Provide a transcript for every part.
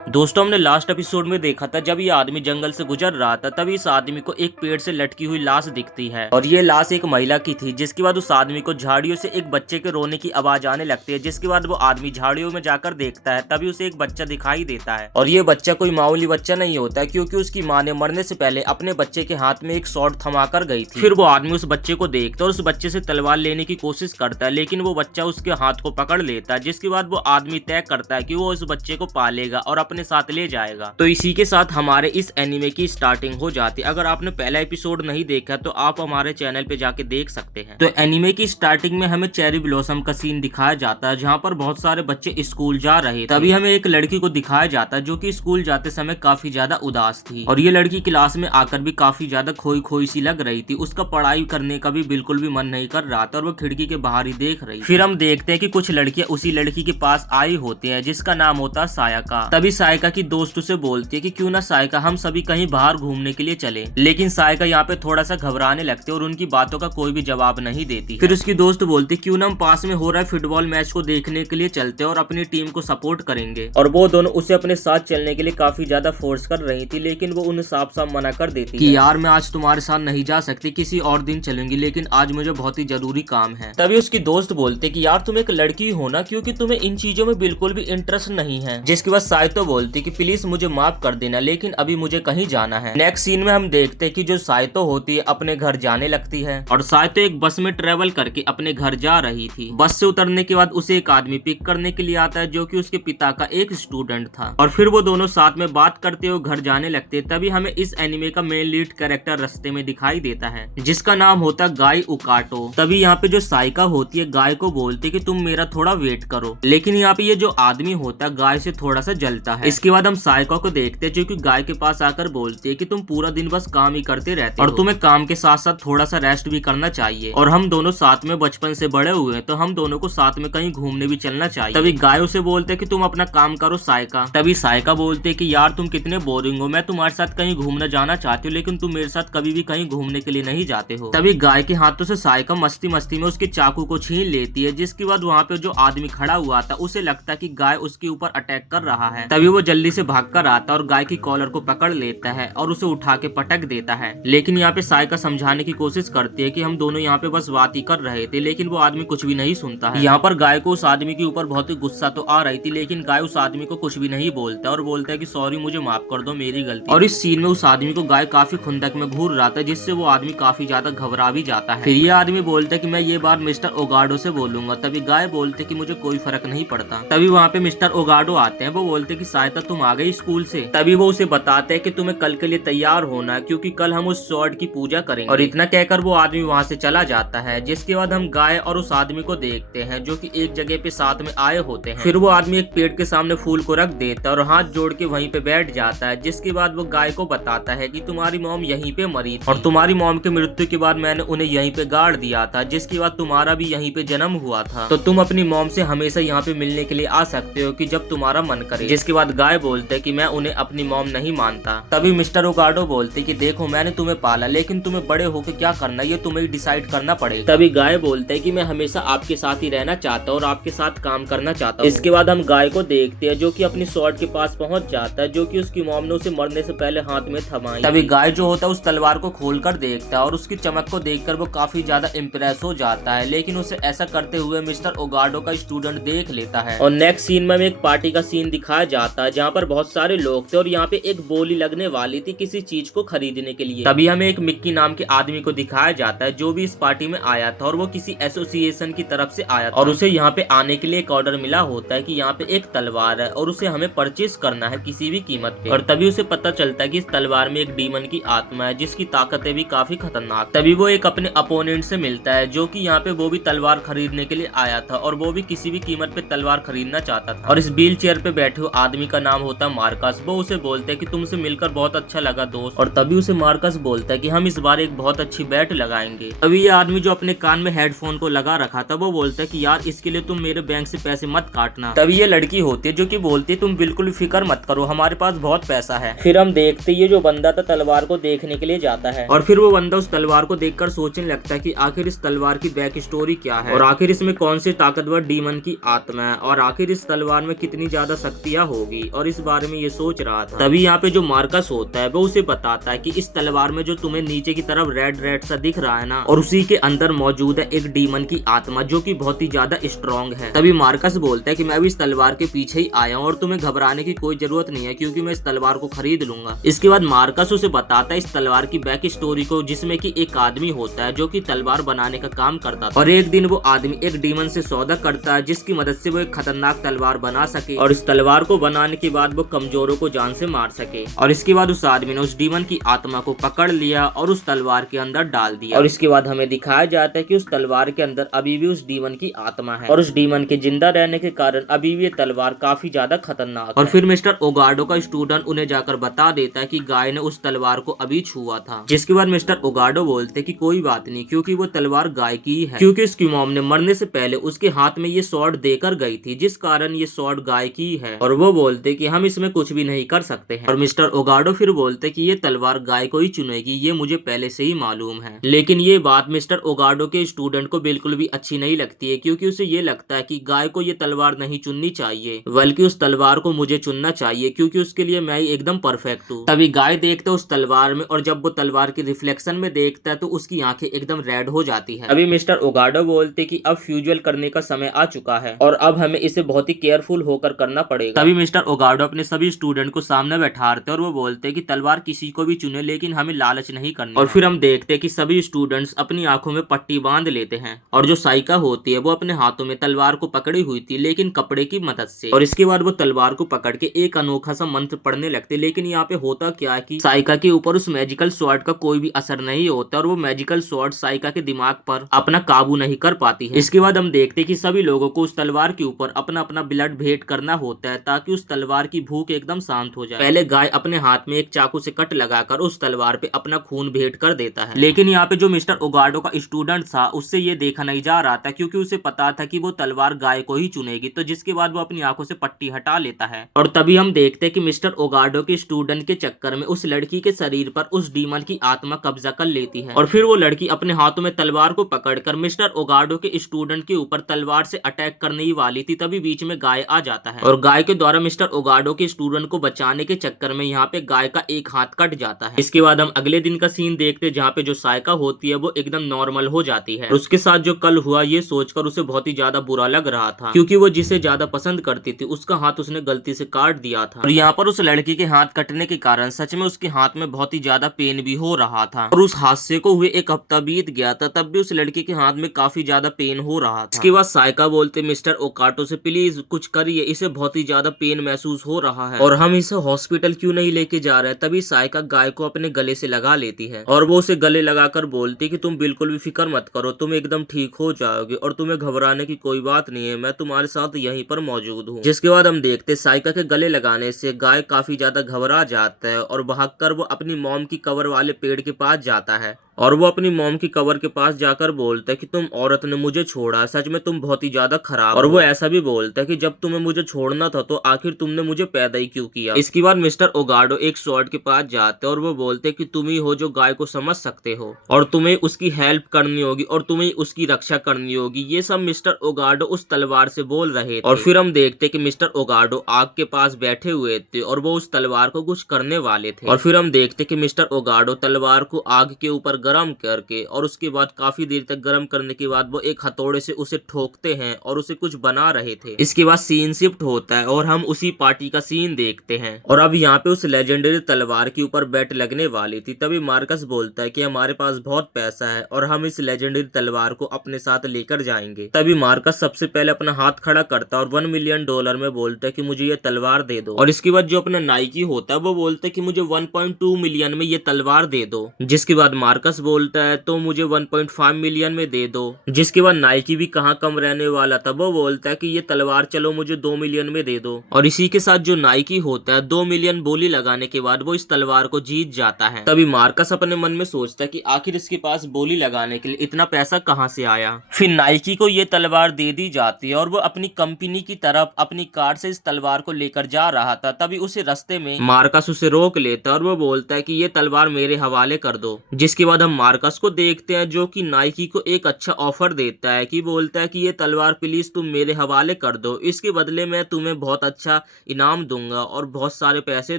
दोस्तों, हमने last episode में देखा था जब ये आदमी जंगल से गुजर रहा था तभी इस आदमी को एक पेड़ से लटकी हुई लाश दिखती है और ये लाश एक महिला की थी। जिसके बाद उस आदमी को झाड़ियों से एक बच्चे के रोने की आवाज आने लगती है। जिसके बाद वो आदमी झाड़ियों में जाकर देखता है, तभी उसे एक बच्चा दिखाई देता है और ये बच्चा कोई मामूली बच्चा नहीं होता क्योंकि उसकी माँ ने मरने से पहले अपने बच्चे के हाथ में एक शॉर्ट थमा कर गई थी। फिर वो आदमी उस बच्चे को देखता है और उस बच्चे से तलवार लेने की कोशिश करता है, लेकिन वो बच्चा उसके हाथ को पकड़ लेता है। जिसके बाद वो आदमी तय करता है कि वो उस बच्चे को पालेगा और अपने साथ ले जाएगा। तो इसी के साथ हमारे इस एनिमे की स्टार्टिंग हो जाती है। अगर आपने पहला एपिसोड नहीं देखा तो आप हमारे चैनल पे जाके देख सकते हैं। तो एनिमे की स्टार्टिंग में हमें चेरी ब्लॉसम का सीन दिखाया जाता है जहाँ पर बहुत सारे बच्चे स्कूल जा रहे थे। तभी हमें एक लड़की को दिखाया जाता है जो कि स्कूल जाते समय काफी ज्यादा उदास थी और ये लड़की क्लास में आकर भी काफी ज्यादा खोई खोई सी लग रही थी। उसका पढ़ाई करने का भी बिल्कुल भी मन नहीं कर रहा था और वो खिड़की के बाहर ही देख रही। फिर हम देखते हैं कि कुछ लड़कियां उसी लड़की के पास आई होती हैं जिसका नाम होता है सायका। तभी सायका की दोस्त उसे बोलती है कि क्यों ना सायका हम सभी कहीं बाहर घूमने के लिए चले, लेकिन सायका यहाँ पे थोड़ा सा घबराने लगती है और उनकी बातों का कोई भी जवाब नहीं देती। फिर उसकी दोस्त बोलती क्यों ना हम पास में हो रहा है फुटबॉल मैच को देखने के लिए चलते और अपनी टीम को सपोर्ट करेंगे। और वो दोनों उसे अपने साथ चलने के लिए काफी ज्यादा फोर्स कर रही थी, लेकिन वो उन्हें साफ साफ मना कर देती कि यार मैं आज तुम्हारे साथ नहीं जा सकती, किसी और दिन चलूंगी, लेकिन आज मुझे बहुत ही जरूरी काम है। तभी उसकी दोस्त बोलते कि यार तुम एक लड़की हो ना, क्योंकि तुम्हें इन चीजों में बिल्कुल भी इंटरेस्ट नहीं है। जिसके बाद साइतो बोलती कि प्लीज मुझे माफ कर देना, लेकिन अभी मुझे कहीं जाना है। नेक्स्ट सीन में हम देखते हैं कि जो साइतो होती है अपने घर जाने लगती है और साइतो एक बस में ट्रेवल करके अपने घर जा रही थी। बस से उतरने के बाद उसे एक आदमी पिक करने के लिए आता है जो कि उसके पिता का एक स्टूडेंट था और फिर वो दोनों साथ में बात करते हुए घर जाने लगते हैं। तभी हमें इस एनिमे का मेन लीड कैरेक्टर रास्ते में दिखाई देता है जिसका नाम होता है गाय उकाटो। तभी यहाँ पे जो साइका होती है गाय को बोलती है कि तुम मेरा थोड़ा वेट करो, लेकिन यहाँ पे ये जो आदमी होता है गाय से थोड़ा सा जलता है। इसके बाद हम साइका को देखते हैं जो कि गाय के पास आकर बोलती है कि तुम पूरा दिन बस काम ही करते रहते और तुम्हें काम के साथ साथ थोड़ा सा रेस्ट भी करना चाहिए और हम दोनों साथ में बचपन से बड़े हुए हैं तो हम दोनों को साथ में कहीं घूमने भी चलना चाहिए। तभी गाय उसे बोलते कि तुम अपना काम करो साइका। तभी साइका बोलते कि यार तुम कितने बोरिंग हो, मैं तुम्हारे साथ कहीं घूमने जाना चाहती हूँ लेकिन तुम मेरे साथ कभी भी कहीं घूमने के लिए नहीं जाते हो। तभी गाय के हाथों से साइका मस्ती मस्ती में उसके चाकू को छीन लेती है। जिसके बाद वहाँ पे जो आदमी खड़ा हुआ था उसे लगता है कि गाय उसके ऊपर अटैक कर रहा है। तभी वो जल्दी से भाग कर आता और गाय की कॉलर को पकड़ लेता है और उसे उठा के पटक देता है। लेकिन यहाँ पे साइका समझाने की कोशिश करती है कि हम दोनों यहाँ पे बस बात ही कर रहे थे, लेकिन वो आदमी कुछ भी नहीं सुनता है। यहाँ पर गाय को उस आदमी के ऊपर बहुत ही गुस्सा तो आ रही थी, लेकिन गाय उस आदमी को कुछ भी नहीं बोलता और बोलता है कि सॉरी मुझे माफ कर दो, मेरी गलती। और इस सीन में उस आदमी को गाय काफी खुंदक में घूर रहा था जिससे वो आदमी काफी ज्यादा घबरा भी जाता है। फिर ये आदमी बोलता है कि मैं ये बात मिस्टर ओगाडो से बोलूंगा। तभी गाय बोलते कि मुझे कोई फर्क नहीं पड़ता। तभी वहाँ पे मिस्टर ओगाडो आते हैं। वो बोलते कि शायद तुम आ गई स्कूल से। तभी वो उसे बताते हैं कि तुम्हें कल के लिए तैयार होना है क्योंकि कल हम उस स्वॉर्ड की पूजा करेंगे। और इतना कहकर वो आदमी वहाँ से चला जाता है। जिसके बाद हम गाय और उस आदमी को देखते हैं जो कि एक जगह पे साथ में आए होते हैं। फिर वो आदमी एक पेड़ के सामने फूल को रख देता है और हाथ जोड़ के वहीं पे बैठ जाता है। जिसके बाद वो गाय को बताता है कि तुम्हारी मॉम यहीं पे मरी थी और तुम्हारी मॉम की मृत्यु के बाद मैंने उन्हें यहीं पे गाड़ दिया था, जिसके बाद तुम्हारा भी यहीं पे जन्म हुआ था, तो तुम अपनी मॉम से हमेशा यहाँ पे मिलने के लिए आ सकते हो कि जब तुम्हारा मन करे। जिसके बाद गाय बोलते कि मैं उन्हें अपनी मॉम नहीं मानता। तभी मिस्टर ओगाडो बोलते कि देखो मैंने तुम्हें पाला, लेकिन तुम्हें बड़े होकर क्या करना ये तुम्हें डिसाइड करना पड़ेगा। तभी गाय बोलते है कि मैं हमेशा आपके साथ ही रहना चाहता हूँ और आपके साथ काम करना चाहता हूँ। इसके बाद हम गाय को देखते हैं जो कि अपनी स्वॉर्ड के पास पहुंच जाता है जो कि उसकी मॉम ने उसे मरने से पहले हाथ में थमाई। तभी गाय जो होता है उस तलवार को खोलकर देखता है और उसकी चमक को देखकर वो काफी ज्यादा इम्प्रेस हो जाता है, लेकिन उसे ऐसा करते हुए मिस्टर ओगाडो का स्टूडेंट देख लेता है। और नेक्स्ट सीन में एक पार्टी का सीन दिखाया जाता है जहाँ पर बहुत सारे लोग थे और यहाँ पे एक बोली लगने वाली थी किसी चीज को खरीदने के लिए। तभी हमें एक मिक्की नाम के आदमी को दिखाया जाता है जो भी इस पार्टी में आया था और वो किसी एसोसिएशन की तरफ से आया था और उसे यहाँ पे आने के लिए एक ऑर्डर मिला होता है कि यहाँ पे एक तलवार है और उसे हमें परचेज करना है किसी भी कीमत पे। और तभी उसे पता चलता है कि इस तलवार में एक डीमन की आत्मा है जिसकी ताकतें भी काफी खतरनाक। तभी वो एक अपने अपोनेंट से मिलता है जो कि यहाँ पे वो भी तलवार खरीदने के लिए आया था और वो भी किसी भी कीमत पे तलवार खरीदना चाहता था। और इस व्हील चेयर पे बैठे हुए आदमी का नाम होता है मार्कस। वो उसे बोलते है कि तुमसे मिलकर बहुत अच्छा लगा दोस्त। और तभी उसे मार्कस बोलता है कि हम इस बार एक बहुत अच्छी बैट लगाएंगे। तभी ये आदमी जो अपने कान में हेडफोन को लगा रखा था वो बोलता है कि यार इसके लिए तुम मेरे बैंक से पैसे मत काटना। तभी ये लड़की होती है जो कि बोलती है तुम बिल्कुल फिक्र मत करो, हमारे पास बहुत पैसा है। फिर हम देखते ये जो बंदा था तलवार को देखने के लिए जाता है और फिर वो बंदा उस तलवार को देखकर सोचने लगता है कि आखिर इस तलवार की बैक स्टोरी क्या है और आखिर इसमें कौन सी ताकतवर डीमन की आत्मा है और आखिर इस तलवार में कितनी ज्यादा शक्तियां होगी। होगी और इस बारे में ये सोच रहा था। तभी यहाँ पे जो मार्कस होता है वो उसे बताता है कि इस तलवार में जो तुम्हें नीचे की तरफ रेड रेड सा दिख रहा है ना, और उसी के अंदर मौजूद है एक डीमन की आत्मा जो कि बहुत ही ज्यादा स्ट्रॉन्ग है। तभी मार्कस बोलता है कि मैं भी इस तलवार के पीछे ही आया हूँ और तुम्हें घबराने की कोई जरूरत नहीं है क्योंकि मैं इस तलवार को खरीद लूंगा। इसके बाद मार्कस उसे बताता है इस तलवार की बैक स्टोरी को, जिसमें कि एक आदमी होता है जो कि तलवार बनाने का काम करता था और एक दिन वो आदमी एक डीमन से सौदा करता है जिसकी मदद से वो एक खतरनाक तलवार बना सके और इस तलवार को बनाने के बाद वो कमजोरों को जान से मार सके। और इसके बाद उस आदमी ने उस डीमन की आत्मा को पकड़ लिया और उस तलवार के अंदर डाल दिया। और इसके बाद हमें दिखाया जाता है कि उस तलवार के अंदर अभी भी उस डीमन की आत्मा है और उस डीमन के जिंदा रहने के कारण अभी भी ये तलवार काफी ज्यादा खतरनाक है। और फिर मिस्टर ओगार्डो का स्टूडेंट उन्हें जाकर बता देता है कि गाय ने उस तलवार को अभी छुआ था, जिसके बाद मिस्टर ओगार्डो बोलते कि कोई बात नहीं क्योंकि वो तलवार गाय की है, क्योंकि उसकी मॉम ने मरने से पहले उसके हाथ में ये स्वॉर्ड देकर गई थी, जिस कारण ये स्वॉर्ड गाय की है। और वो बोलते कि हम इसमें कुछ भी नहीं कर सकते हैं। और मिस्टर ओगार्डो फिर बोलते कि ये तलवार गाय को ही चुनेगी, ये मुझे पहले से ही मालूम है। लेकिन ये बात मिस्टर ओगार्डो के स्टूडेंट को बिल्कुल भी अच्छी नहीं लगती है क्योंकि उसे ये लगता है कि गाय को ये तलवार नहीं चुननी चाहिए बल्कि उस तलवार को मुझे चुनना चाहिए क्योंकि उसके लिए मैं ही एकदम परफेक्ट हूँ। तभी गाय देखता है उस तलवार में और जब वो तलवार की रिफ्लेक्शन में देखता है तो उसकी आंखें एकदम रेड हो जाती है। अभी मिस्टर ओगार्डो बोलते कि अब फ्यूजल करने का समय आ चुका है और अब हमें इसे बहुत ही केयरफुल होकर करना पड़ेगा। तभी मिस्टर ओगार्डो अपने सभी स्टूडेंट को सामने बैठाते और वो बोलते कि तलवार किसी को भी चुने लेकिन हमें लालच नहीं करनी। और फिर हम देखते कि सभी स्टूडेंट्स अपनी आंखों में पट्टी बांध लेते हैं और जो साइका होती है वो अपने हाथों में तलवार को पकड़ी हुई थी लेकिन कपड़े की मदद से। और इसके बाद वो तलवार को पकड़ के एक अनोखा सा मंत्र पढ़ने लगते। लेकिन यहाँ पे होता क्या है कि साइका के ऊपर उस मैजिकल स्वॉर्ड का कोई भी असर नहीं होता और वो मैजिकल स्वॉर्ड साइका के दिमाग पर अपना काबू नहीं कर पाती है। इसके बाद हम देखते कि सभी लोगों को उस तलवार के ऊपर अपना अपना ब्लड भेंट करना होता है ताकि उस तलवार की भूख एकदम शांत हो जाए। पहले गाय अपने हाथ में एक चाकू से कट लगाकर उस तलवार पे अपना खून भेंट कर देता है। लेकिन यहाँ पे जो मिस्टर ओगार्डो का स्टूडेंट था उससे ये देखा नहीं जा रहा था क्योंकि उसे पता था कि वो तलवार गाय को ही चुनेगी, तो जिसके बाद वो अपनी आंखों से पट्टी हटा लेता है। और तभी हम देखते हैं कि मिस्टर ओगार्डो के स्टूडेंट के चक्कर में उस लड़की के शरीर पर उस डीमन की आत्मा कब्जा कर लेती है और फिर वो लड़की अपने हाथों में तलवार को पकड़कर मिस्टर ओगार्डो के स्टूडेंट के ऊपर तलवार से अटैक करने ही वाली थी। तभी बीच में गाय आ जाता है और गाय के द्वारा मिस्टर ओगार्डो के स्टूडेंट को बचाने के चक्कर में यहाँ पे गाय का एक हाथ कट जाता है। इसके बाद हम अगले दिन का सीन देखते हैं जहाँ पे जो साइका होती है वो एकदम नॉर्मल हो जाती है। उसके साथ जो कल हुआ ये सोचकर उसे बहुत ही ज्यादा बुरा लग रहा था क्योंकि वो जिसे ज्यादा पसंद करती थी उसका हाथ उसने गलती से काट दिया था। और यहाँ पर उस लड़की के हाथ कटने के कारण सच में उसके हाथ में बहुत ही ज्यादा पेन भी हो रहा था और उस हादसे को हुए एक हफ्ता बीत गया था तब भी उस लड़की के हाथ में काफी ज्यादा पेन हो रहा था। इसके बाद साइका बोलते मिस्टर ओकाटो से प्लीज कुछ करिए, इसे बहुत ही ज्यादा पेन महसूस हो रहा है और हम इसे हॉस्पिटल क्यों नहीं लेके जा रहे हैं। तभी साइका गाय को अपने गले से लगा लेती है और वो उसे गले लगाकर बोलती कि तुम बिल्कुल भी फिक्र मत करो, तुम एकदम ठीक हो जाओगे और तुम्हें घबराने की कोई बात नहीं है, मैं तुम्हारे साथ यहीं पर मौजूद हूँ। जिसके बाद हम देखते साइका के गले लगाने से गाय काफी ज्यादा घबरा जाता है और भागकर वो अपनी मॉम की कवर वाले पेड़ के पास जाता है और वो अपनी मॉम की कवर के पास जाकर बोलता है कि तुम औरत ने मुझे छोड़ा, सच में तुम बहुत ही ज्यादा खराब। और वो ऐसा भी बोलता है कि जब तुम्हें मुझे छोड़ना था तो आखिर तुमने मुझे पैदा ही क्यों किया। इसके बाद मिस्टर ओगार्डो एक स्वॉर्ड के पास जाते और वो बोलते कि तुम ही हो जो गाय को समझ सकते हो और तुम्हें उसकी हेल्प करनी होगी और तुम्हें उसकी रक्षा करनी होगी। ये सब मिस्टर ओगार्डो उस तलवार से बोल रहे थे और फिर हम देखते कि मिस्टर ओगार्डो आग के पास बैठे हुए थे और वो उस तलवार को कुछ करने वाले थे। और फिर हम देखते कि मिस्टर ओगार्डो तलवार को आग के ऊपर गरम करके और उसके बाद काफी देर तक गरम करने के बाद वो एक हथौड़े से उसे ठोकते हैं और उसे कुछ बना रहे थे। इसके बाद सीन शिफ्ट होता है और हम उसी पार्टी का सीन देखते हैं और अब यहाँ पे उस लेजेंडरी तलवार के ऊपर बैट लगने वाली थी। तभी मार्कस बोलता है कि हमारे पास बहुत पैसा है और हम इस लेजेंडरी तलवार को अपने साथ लेकर जाएंगे। तभी मार्कस सबसे पहले अपना हाथ खड़ा करता है और $1 मिलियन में बोलता है कि मुझे ये तलवार दे दो। और इसके बाद जो अपना नाइकी होता है वो बोलता है कि मुझे 1.2 मिलियन में ये तलवार दे दो। जिसके बाद मार्कस बोलता है तो मुझे 1.5 मिलियन में दे दो। जिसके बाद नाइकी भी कहाँ कम रहने वाला था, वो बोलता है कि ये तलवार चलो मुझे 2 मिलियन में दे दो। और इसी के साथ जो नाइकी होता है 2 मिलियन बोली लगाने के बाद वो इस तलवार को जीत जाता है। तभी मार्कस अपने मन में सोचता है कि आखिर इसके पास बोली लगाने के लिए इतना पैसा कहाँ से आया। फिर नाइकी को ये तलवार दे दी जाती है और वो अपनी कंपनी की तरफ अपनी कार से इस तलवार को लेकर जा रहा था। तभी उसे रास्ते में मार्कस उसे रोक लेता है और वो बोलता है कि ये तलवार मेरे हवाले कर दो। जिसके बाद बाद हम मार्कस को देखते हैं जो कि नाइकी को एक अच्छा ऑफर देता है कि बोलता है कि ये तलवार प्लीज तुम मेरे हवाले कर दो, इसके बदले में तुम्हें बहुत अच्छा इनाम दूंगा और बहुत सारे पैसे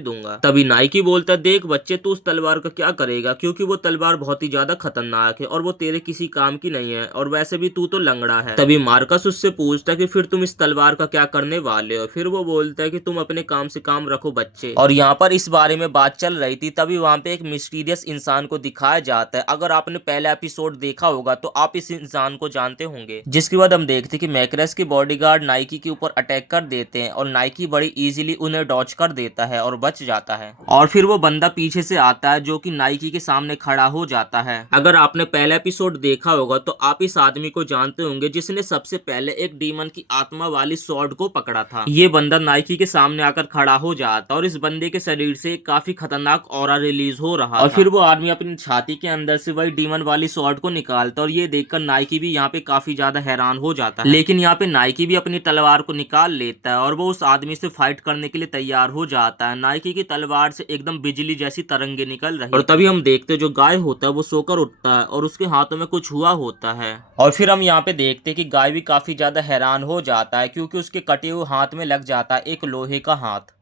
दूंगा। तभी नाइकी बोलता है देख बच्चे तू उस तलवार का क्या करेगा, क्योंकि वो तलवार बहुत ही ज्यादा खतरनाक है और वो तेरे किसी काम की नहीं है और वैसे भी तू तो लंगड़ा है। तभी मार्कस उससे पूछता है कि फिर तुम इस तलवार का क्या करने वाले हो। फिर वो बोलता है कि तुम अपने काम से काम रखो बच्चे। और यहाँ पर इस बारे में बात चल रही थी तभी वहाँ पे एक मिस्टीरियस इंसान को दिखाया जाता है। अगर आपने पहला एपिसोड देखा होगा तो आप इस इंसान को जानते होंगे। जिसके बाद हम देखते कि मैक्रेस के बॉडीगार्ड नाइकी के ऊपर अटैक कर देते हैं और नाइकी बड़ी इजीली उन्हें डॉज कर देता है और बच जाता है। और फिर वो बंदा पीछे से आता है जो कि नाइकी के सामने खड़ा हो जाता है। अगर आपने पहला एपिसोड देखा होगा तो आप इस आदमी को जानते होंगे जिसने सबसे पहले एक डीमन की आत्मा वाली स्वॉर्ड को पकड़ा था। ये बंदा नाइकी के सामने आकर खड़ा हो जाता और इस बंदे के शरीर से काफी खतरनाक ऑरा रिलीज हो रहा और फिर वो आदमी अपनी छाती के अंदर से वही डीमन वाली स्वॉर्ड को निकालता और ये देखकर नाइकी भी यहाँ पे काफी ज्यादा हैरान हो जाता है। लेकिन यहाँ पे नाइकी भी अपनी तलवार को निकाल लेता है और वो उस आदमी से फाइट करने के लिए तैयार हो जाता है। नाइकी की तलवार से एकदम बिजली जैसी तरंगे निकल रही और तभी हम देखते जो गाय होता है वो सोकर उठता है और उसके हाथों में कुछ हुआ होता है। और फिर हम यहाँ पे देखते कि गाय भी काफी ज्यादा हैरान हो जाता है क्योंकि उसके कटे हुए हाथ में लग जाता है एक लोहे का हाथ।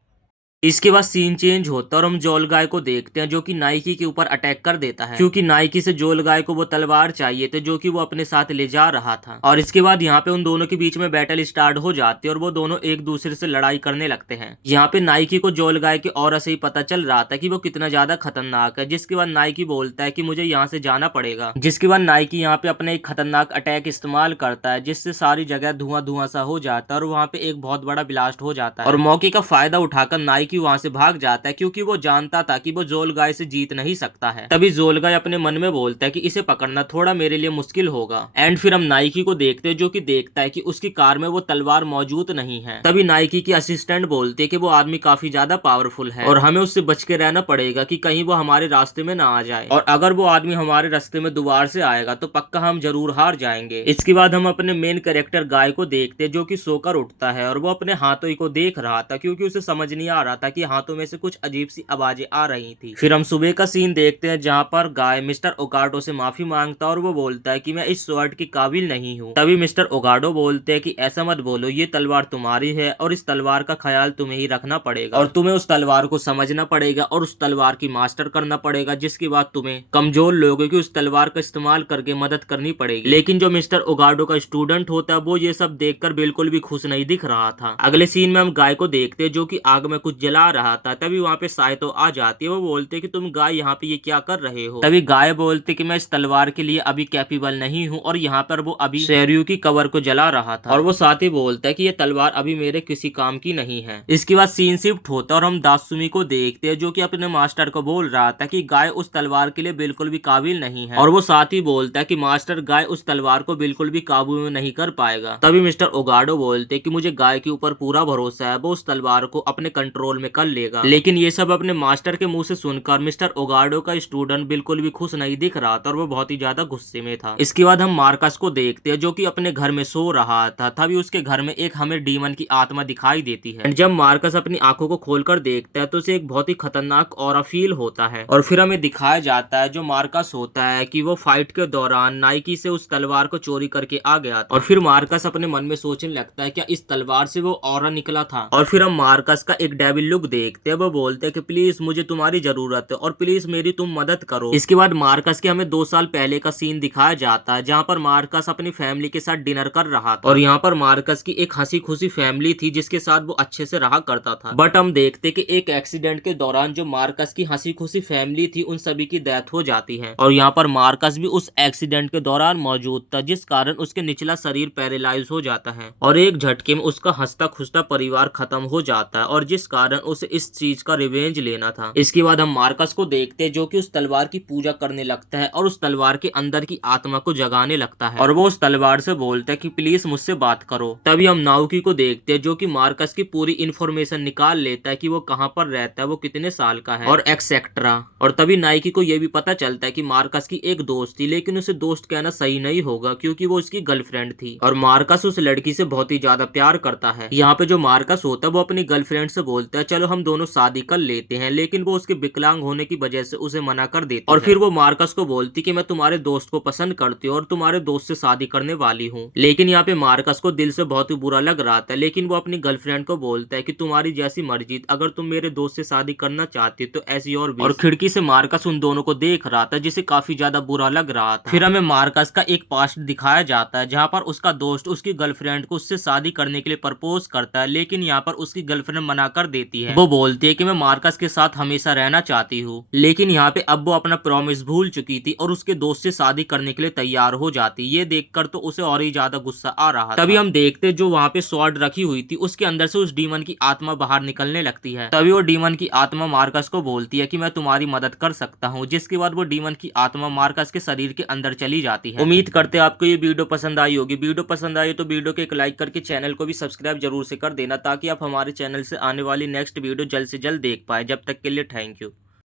इसके बाद सीन चेंज होता है और हम जोल गाय को देखते हैं जो कि नाइकी के ऊपर अटैक कर देता है क्योंकि नाइकी से जोल गाय को वो तलवार चाहिए थे जो कि वो अपने साथ ले जा रहा था। और इसके बाद यहाँ पे उन दोनों के बीच में बैटल स्टार्ट हो जाती है और वो दोनों एक दूसरे से लड़ाई करने लगते हैं। यहाँ पे नाइकी को जोल गाय के ऑरा से ही पता चल रहा था कि वो कितना ज्यादा खतरनाक है। जिसके बाद नाइकी बोलता है कि मुझे यहाँ से जाना पड़ेगा। जिसके बाद नाइकी यहाँ पे अपने एक खतरनाक अटैक इस्तेमाल करता है जिससे सारी जगह धुआं धुआं सा हो जाता है और वहाँ पे एक बहुत बड़ा ब्लास्ट हो जाता है। और मौके का फायदा उठाकर नाइकी वहाँ से भाग जाता है क्योंकि वो जानता था कि वो जोल गाय से जीत नहीं सकता है। तभी जोल गाय अपने मन में बोलता है कि इसे पकड़ना थोड़ा मेरे लिए मुश्किल होगा। एंड फिर हम नाइकी को देखते हैं जो कि देखता है कि उसकी कार में वो तलवार मौजूद नहीं है। तभी नाइकी की असिस्टेंट बोलती है कि वो आदमी काफी ज्यादा पावरफुल है और हमें उससे बच के रहना पड़ेगा कि कहीं वो हमारे रास्ते में ना आ जाए और अगर वो आदमी हमारे रास्ते में दोबारा से आएगा तो पक्का हम जरूर हार जाएंगे। इसके बाद हम अपने मेन कैरेक्टर गाय को देखते जो कि सोकर उठता है और वो अपने हाथों को देख रहा था क्योंकि उसे समझ नहीं आ रहा था कि हाथों में से कुछ अजीब सी आवाजें आ रही थी। फिर हम सुबह का सीन देखते हैं जहाँ पर गाय मिस्टर ओगाडो से माफी मांगता और वो बोलता है कि मैं इस स्वॉर्ड के काबिल नहीं हूँ। तभी मिस्टर ओगाडो बोलते हैं कि ऐसा मत बोलो, ये तलवार तुम्हारी है और इस तलवार का ख्याल तुम्हें ही रखना पड़ेगा और तुम्हें उस तलवार को समझना पड़ेगा और उस तलवार की मास्टर करना पड़ेगा। जिसके बाद तुम्हें कमजोर लोगों की उस तलवार का इस्तेमाल करके मदद करनी पड़ेगी। लेकिन जो मिस्टर ओगाडो का स्टूडेंट होता है वो ये सब देखकर बिल्कुल भी खुश नहीं दिख रहा था। अगले सीन में हम गाय को देखते जो कि आग में कुछ जला रहा था। तभी वहाँ पे साइतो आ जाती है। वो बोलते कि तुम गाय यहाँ पे ये क्या कर रहे हो। तभी गाय बोलते कि मैं इस तलवार के लिए अभी कैपेबल नहीं हूँ और यहाँ पर वो अभी शेरयू की कवर को जला रहा था और वो साथ ही बोलता है कि ये तलवार अभी मेरे किसी काम की नहीं है। इसके बाद सीन शिफ्ट होता है और हम दासुमी को देखते हैं जो कि अपने मास्टर को बोल रहा था कि गाय उस तलवार के लिए बिल्कुल भी काबिल नहीं है और वो साथ ही बोलता है कि मास्टर गाय उस तलवार को बिल्कुल भी काबू में नहीं कर पाएगा। तभी मिस्टर ओगाडो बोलते कि मुझे गाय के ऊपर पूरा भरोसा है, वो उस तलवार को अपने कंट्रोल में कर लेगा। लेकिन ये सब अपने मास्टर के मुंह से सुनकर मिस्टर ओगाडो का स्टूडेंट बिल्कुल भी खुश नहीं दिख रहा था और वो बहुत ही ज्यादा गुस्से में था। इसके बाद हम मार्कस को देखते हैं जो कि अपने घर में सो रहा था। तभी उसके घर में एक हमें डीमन की आत्मा दिखाई देती है। जब मार्कस अपनी आंखों को खोलकर देखता है तो उसे एक बहुत ही खतरनाक ऑरा फील होता है और फिर हमें दिखाया जाता है जो मार्कस होता है कि वो फाइट के दौरान नाइकी से उस तलवार को चोरी करके आ गया था। और फिर मार्कस अपने मन में सोचने लगता है क्या इस तलवार से वो ऑरा निकला था। और फिर हम मार्कस का एक डेविल लुक देखते हैं। वो बोलते हैं कि प्लीज मुझे तुम्हारी जरूरत है और प्लीज मेरी तुम मदद करो। इसके बाद मार्कस के हमें 2 साल पहले का सीन दिखाया जाता है जहाँ पर मार्कस अपनी फैमिली के साथ डिनर कर रहा था और यहाँ पर मार्कस की एक हंसी खुशी फैमिली थी जिसके साथ वो अच्छे से रहा करता था। बट हम देखते कि एक एक्सीडेंट के दौरान जो मार्कस की हंसी खुशी फैमिली थी उन सभी की डेथ हो जाती है और यहाँ पर मार्कस भी उस एक्सीडेंट के दौरान मौजूद था जिस कारण उसके निचला शरीर पैरालाइज हो जाता है और एक झटके में उसका हंसता खुशता परिवार खत्म हो जाता है और जिस कारण उसे इस चीज का रिवेंज लेना था। इसके बाद हम मार्कस को देखते हैं जो कि उस तलवार की पूजा करने लगता है और उस तलवार के अंदर की आत्मा को जगाने लगता है और वो उस तलवार से बोलता है कि प्लीज मुझसे बात करो। तभी हम नाउकी को देखते हैं जो कि मार्कस की पूरी इन्फॉर्मेशन निकाल लेता है कि वो कहाँ पर रहता है, वो कितने साल का है और एक्सेट्रा। और तभी नाइकी को यह भी पता चलता है कि मार्कस की एक दोस्त थी लेकिन उसे दोस्त कहना सही नहीं होगा क्योंकि वो उसकी गर्लफ्रेंड थी और मार्कस उस लड़की से बहुत ही ज्यादा प्यार करता है। यहाँ पे जो मार्कस होता है वो अपनी गर्लफ्रेंड से बोलता है है चलो हम दोनों शादी कर लेते हैं, लेकिन वो उसके विकलांग होने की वजह से उसे मना कर देती है। और फिर वो मार्कस को बोलती कि मैं तुम्हारे दोस्त को पसंद करती हूँ और तुम्हारे दोस्त से शादी करने वाली हूँ। लेकिन यहाँ पे मार्कस को दिल से बहुत ही बुरा लग रहा था, लेकिन वो अपनी गर्लफ्रेंड को बोलता है कि तुम्हारी जैसी मर्जी, अगर तुम मेरे दोस्त से शादी करना चाहती तो ऐसी और खिड़की से मार्कस उन दोनों को देख रहा था, जिसे काफी ज्यादा बुरा लग रहा था। फिर हमें मार्कस का एक पास्ट दिखाया जाता है जहाँ पर उसका दोस्त उसकी गर्लफ्रेंड को उससे शादी करने के लिए प्रपोज करता है, लेकिन यहाँ पर उसकी गर्लफ्रेंड मना कर देती है। वो बोलती है कि मैं मार्कस के साथ हमेशा रहना चाहती हूँ, लेकिन यहाँ पे अब वो अपना प्रॉमिस भूल चुकी थी और उसके दोस्त से शादी करने के लिए तैयार हो जाती। ये देखकर तो उसे और ही ज्यादा गुस्सा आ रहा था। तभी हम देखते जो वहाँ पे स्वॉर्ड रखी हुई थी उसके अंदर से उस डीमन की आत्मा बाहर निकलने लगती है। तभी वो डीमन की आत्मा मार्कस को बोलती है कि मैं तुम्हारी मदद कर सकता हूँ, जिसके बाद वो डीमन की आत्मा मार्कस के शरीर के अंदर चली जाती है। उम्मीद करते हैं आपको ये वीडियो पसंद आई होगी। वीडियो पसंद आई तो वीडियो को एक लाइक करके चैनल को भी सब्सक्राइब जरूर से कर देना, ताकि आप हमारे चैनल से आने वाली नेक्स्ट वीडियो जल्द से जल्द देख पाए। जब तक के लिए थैंक यू।